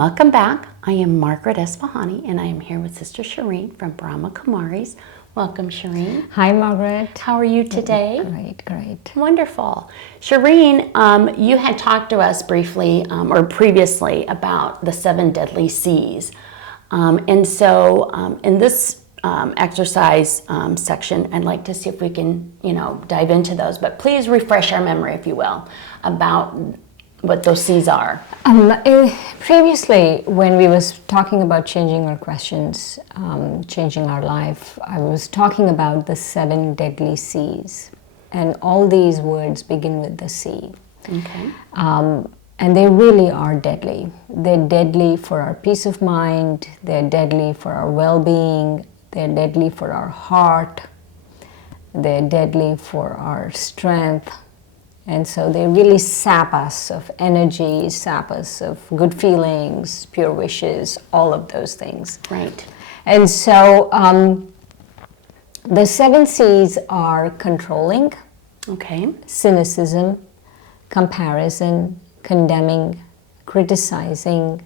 welcome back. I am Margaret Esfahani, and I am here with Sister Shireen from Brahma Kumaris. Welcome, Shireen. Hi, Margaret. How are you today? Great, great. Wonderful. Shireen, you had talked to us briefly or previously about the 7 deadly C's. In this exercise section, I'd like to see if we can, dive into those. But please refresh our memory, if you will, about what those C's are. Previously, when we was talking about changing our questions, changing our life, I was talking about the 7 deadly C's. And all these words begin with the C. Okay. And they really are deadly. They're deadly for our peace of mind. They're deadly for our well-being. They're deadly for our heart. They're deadly for our strength. And so they really sap us of energy, sap us of good feelings, pure wishes, all of those things. Right. And so the 7 C's are controlling, Okay. cynicism, comparison, condemning, criticizing,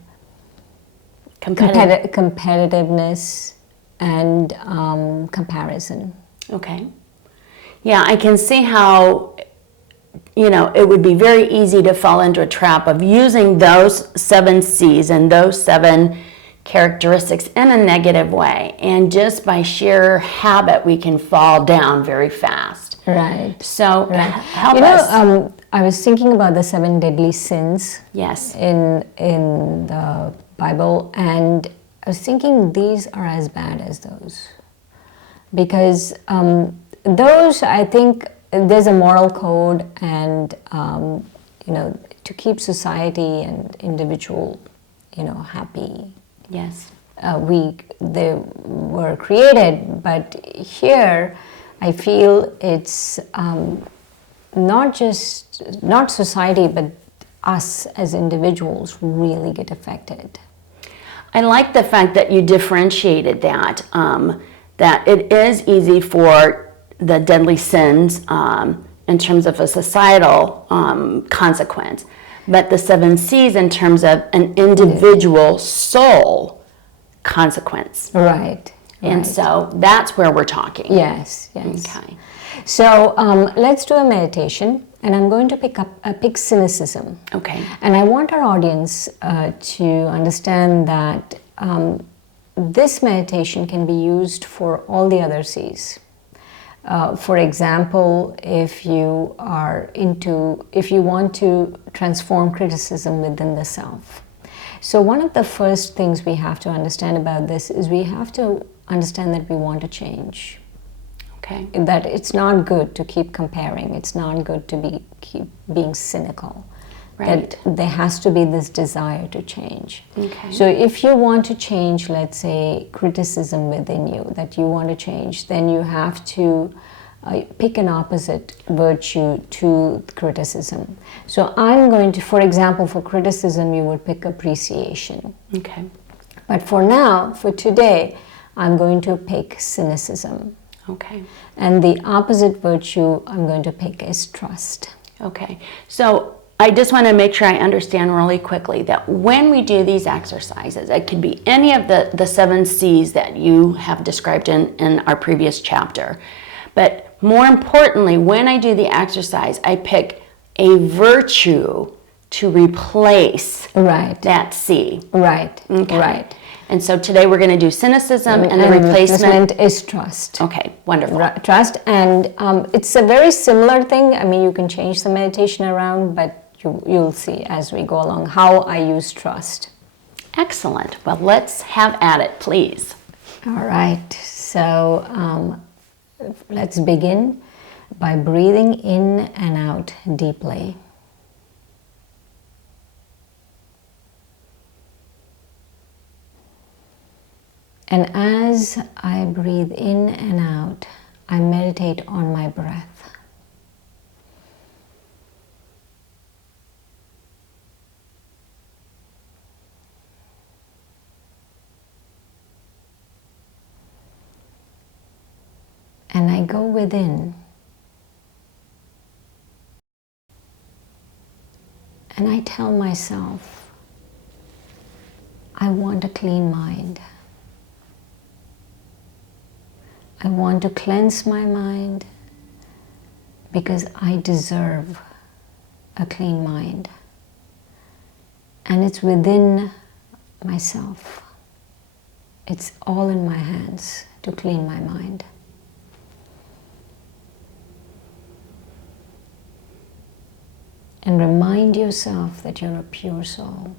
competitiveness, and comparison. Okay. Yeah, I can see how it would be very easy to fall into a trap of using those 7 C's and those 7 characteristics in a negative way. And just by sheer habit, we can fall down very fast. Right. So help us. I was thinking about the 7 deadly sins. Yes. In the Bible, and I was thinking these are as bad as those. Because those, I think, there's a moral code, and to keep society and individual, happy. Yes. They were created, but here I feel it's not society, but us as individuals really get affected. I like the fact that you differentiated that, that it is easy for the deadly sins in terms of a societal consequence, but the 7 C's in terms of an individual soul consequence. Right. And so that's where we're talking. Yes. Okay. So let's do a meditation, and I'm going to pick cynicism. Okay. And I want our audience to understand that this meditation can be used for all the other C's. For example, if you want to transform criticism within the self. So one of the first things we have to understand about this is we have to understand that we want to change. Okay. That it's not good to keep comparing. It's not good to keep being cynical. Right. That there has to be this desire to change. Okay. So if you want to change, let's say, criticism within you, that you want to change, then you have to pick an opposite virtue to criticism. So I'm going to, for example, for criticism, you would pick appreciation. Okay. But for now, for today, I'm going to pick cynicism. Okay. And the opposite virtue I'm going to pick is trust. Okay. So I just want to make sure I understand really quickly that when we do these exercises, it could be any of the 7 C's that you have described in our previous chapter. But more importantly, when I do the exercise, I pick a virtue to replace that C. Right. Okay. Right. And so today we're going to do cynicism, and the replacement is trust. Okay, wonderful. Trust, and it's a very similar thing. I mean, you can change the meditation around, but you'll see as we go along how I use trust. Excellent. Well, let's have at it, please. All right. So let's begin by breathing in and out deeply. And as I breathe in and out, I meditate on my breath. And I go within. And I tell myself, I want a clean mind. I want to cleanse my mind because I deserve a clean mind. And it's within myself. It's all in my hands to clean my mind. And remind yourself that you're a pure soul.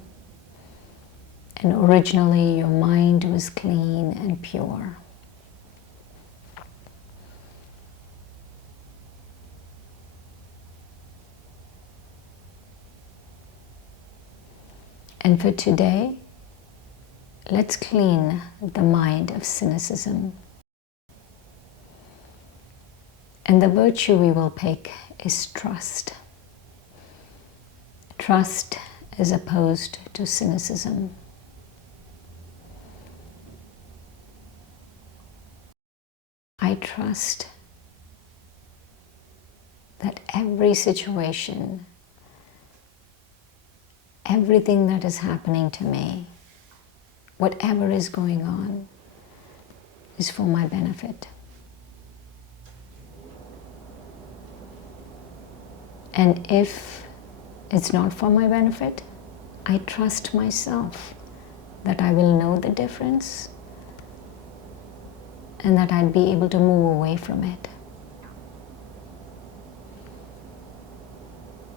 And originally your mind was clean and pure. And for today, let's clean the mind of cynicism. And the virtue we will pick is trust. Trust as opposed to cynicism. I trust that every situation, everything that is happening to me, whatever is going on, is for my benefit. And if it's not for my benefit, I trust myself that I will know the difference and that I'd be able to move away from it.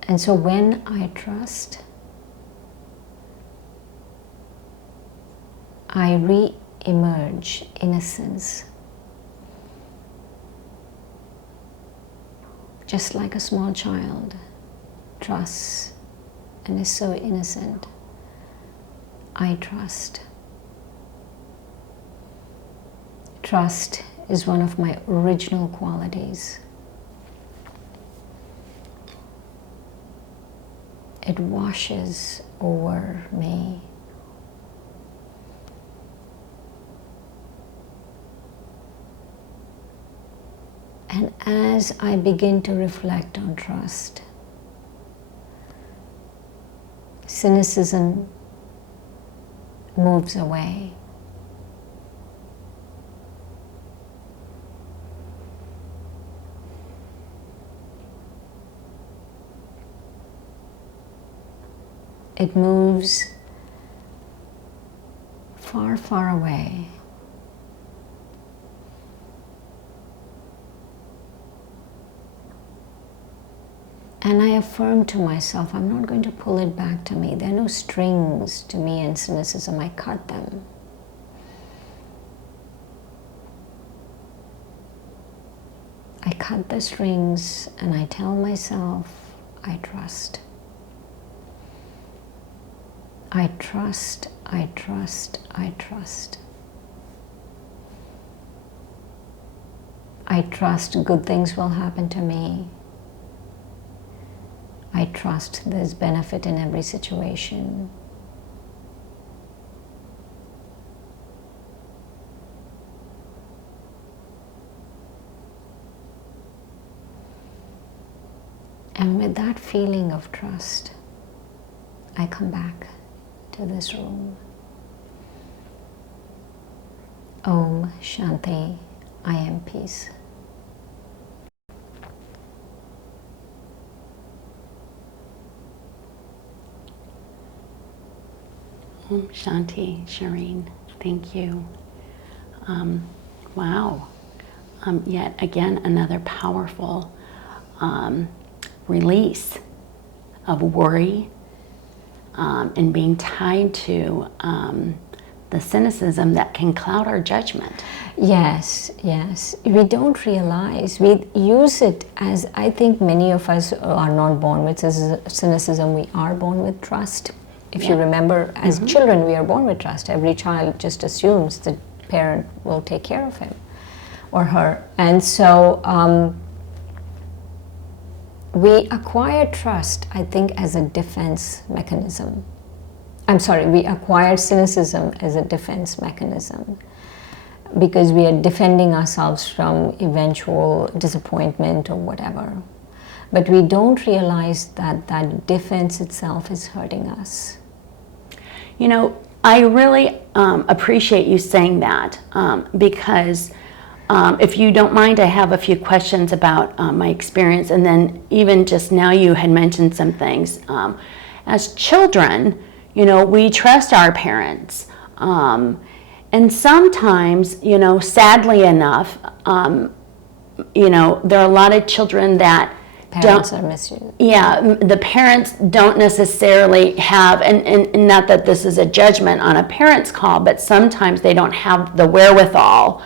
And so when I trust, I re-emerge innocence, just like a small child trusts and is so innocent. I trust. Trust is one of my original qualities. It washes over me. And as I begin to reflect on trust, cynicism moves away. It moves far, far away. And I affirm to myself, I'm not going to pull it back to me. There are no strings to me and cynicism. I cut them. I cut the strings and I tell myself, I trust. I trust, I trust, I trust. I trust good things will happen to me. I trust there's benefit in every situation. And with that feeling of trust, I come back to this room. Om Shanti, I am peace. Om Shanti, Shireen. Thank you. Wow. Yet again, another powerful release of worry and being tied to the cynicism that can cloud our judgment. Yes, yes. We don't realize, we use it as, I think many of us are not born with cynicism, we are born with trust. If you remember, as children, we are born with trust. Every child just assumes the parent will take care of him or her. And so we acquire trust, I think, as a defense mechanism. We acquire cynicism as a defense mechanism because we are defending ourselves from eventual disappointment or whatever. But we don't realize that that defense itself is hurting us. You know, I really appreciate you saying that because if you don't mind, I have a few questions about my experience, and then even just now you had mentioned some things. As children, you know, we trust our parents, and sometimes, you know, sadly enough, you know, there are a lot of children that Parents are misused. yeah, the parents don't necessarily have, and not that this is a judgment on a parent's call, but sometimes they don't have the wherewithal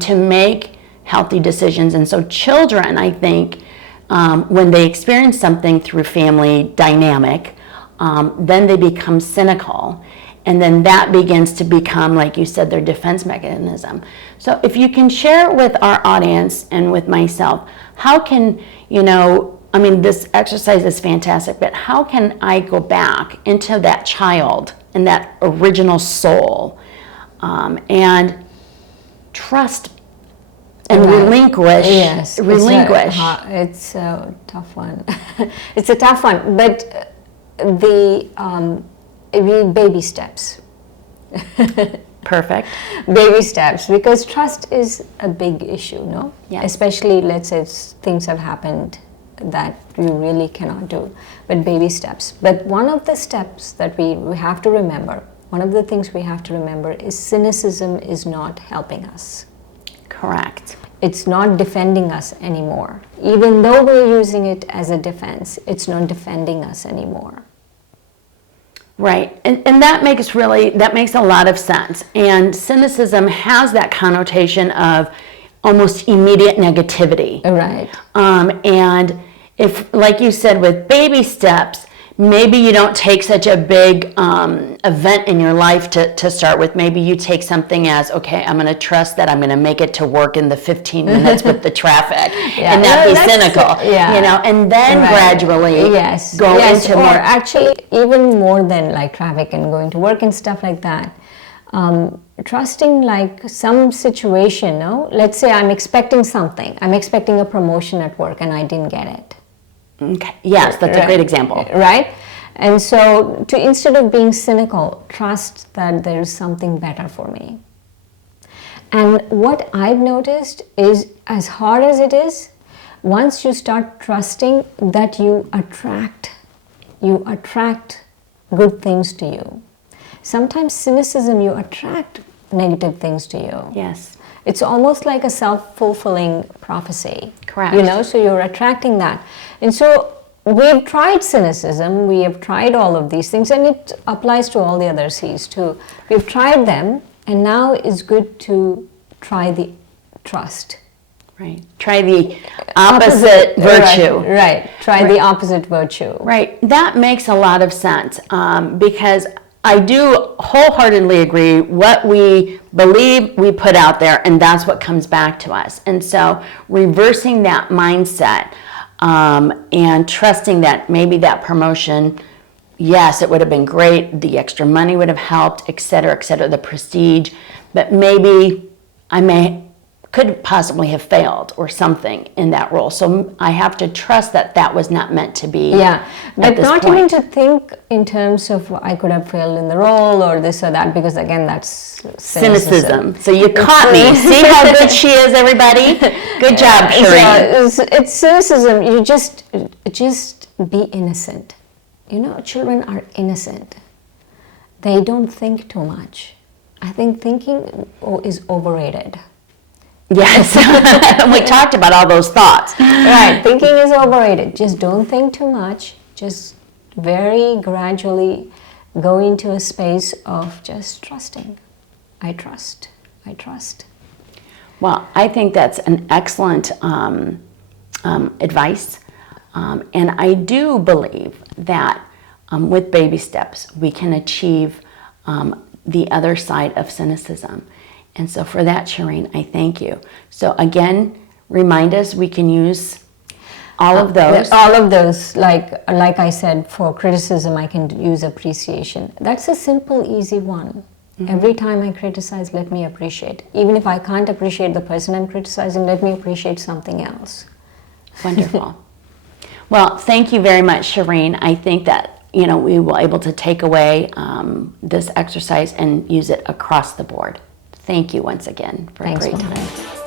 to make healthy decisions. And so children, I think, when they experience something through family dynamic, then they become cynical. And then that begins to become, like you said, their defense mechanism. So if you can share with our audience and with myself, how can, you know, I mean, this exercise is fantastic, but how can I go back into that child and that original soul and trust and relinquish? Yes, relinquish. It's a tough one. It's a tough one, but baby steps. Perfect. Baby steps, because trust is a big issue, no? Yes. Especially, let's say things have happened that you really cannot do, but baby steps. But one of the steps that we have to remember, one of the things we have to remember is cynicism is not helping us. Correct. It's not defending us anymore. Even though we're using it as a defense, it's not defending us anymore. Right, and that makes a lot of sense. And cynicism has that connotation of almost immediate negativity. Right. And if, like you said, with baby steps, maybe you don't take such a big event in your life to start with. Maybe you take something as, okay, I'm going to trust that I'm going to make it to work in the 15 minutes with the traffic, and not be cynical, you know, and then gradually go into or more. Actually, even more than like traffic and going to work and stuff like that. Trusting like some situation, no? Let's say I'm expecting something. I'm expecting a promotion at work and I didn't get it. Okay. Yes, that's a great example. Right? And so instead of being cynical, trust that there is something better for me. And what I've noticed is, as hard as it is, once you start trusting that you attract good things to you. Sometimes cynicism, you attract negative things to you. Yes. It's almost like a self-fulfilling prophecy. Correct. You know, so you're attracting that. And so we've tried cynicism, we have tried all of these things, and it applies to all the other C's too. We've tried them, and now it's good to try the trust. Right. Try the opposite virtue. Right. Try the opposite virtue. Right. That makes a lot of sense because I do wholeheartedly agree. What we believe, we put out there, and that's what comes back to us. And so reversing that mindset and trusting that maybe that promotion, yes, it would have been great, the extra money would have helped, et cetera, the prestige, but maybe I could possibly have failed or something in that role. So I have to trust that that was not meant to be. Yeah, but not point. even to think in terms of I could have failed in the role or this or that, because again, that's cynicism. So you caught me. See how good she is, everybody? Good job, Shireen. So it's cynicism. You just be innocent. You know, children are innocent. They don't think too much. I think thinking is overrated. Yes, we talked about all those thoughts. Right, thinking is overrated. Just don't think too much. Just very gradually go into a space of just trusting. I trust. Well, I think that's an excellent advice. And I do believe that with baby steps, we can achieve the other side of cynicism. And so for that, Shireen, I thank you. So again, remind us we can use all of those. All of those, like I said, for criticism, I can use appreciation. That's a simple, easy one. Mm-hmm. Every time I criticize, let me appreciate. Even if I can't appreciate the person I'm criticizing, let me appreciate something else. Wonderful. Well, thank you very much, Shireen. I think that you know, we will able to take away this exercise and use it across the board. Thank you once again for a Thanks, great Mom. time.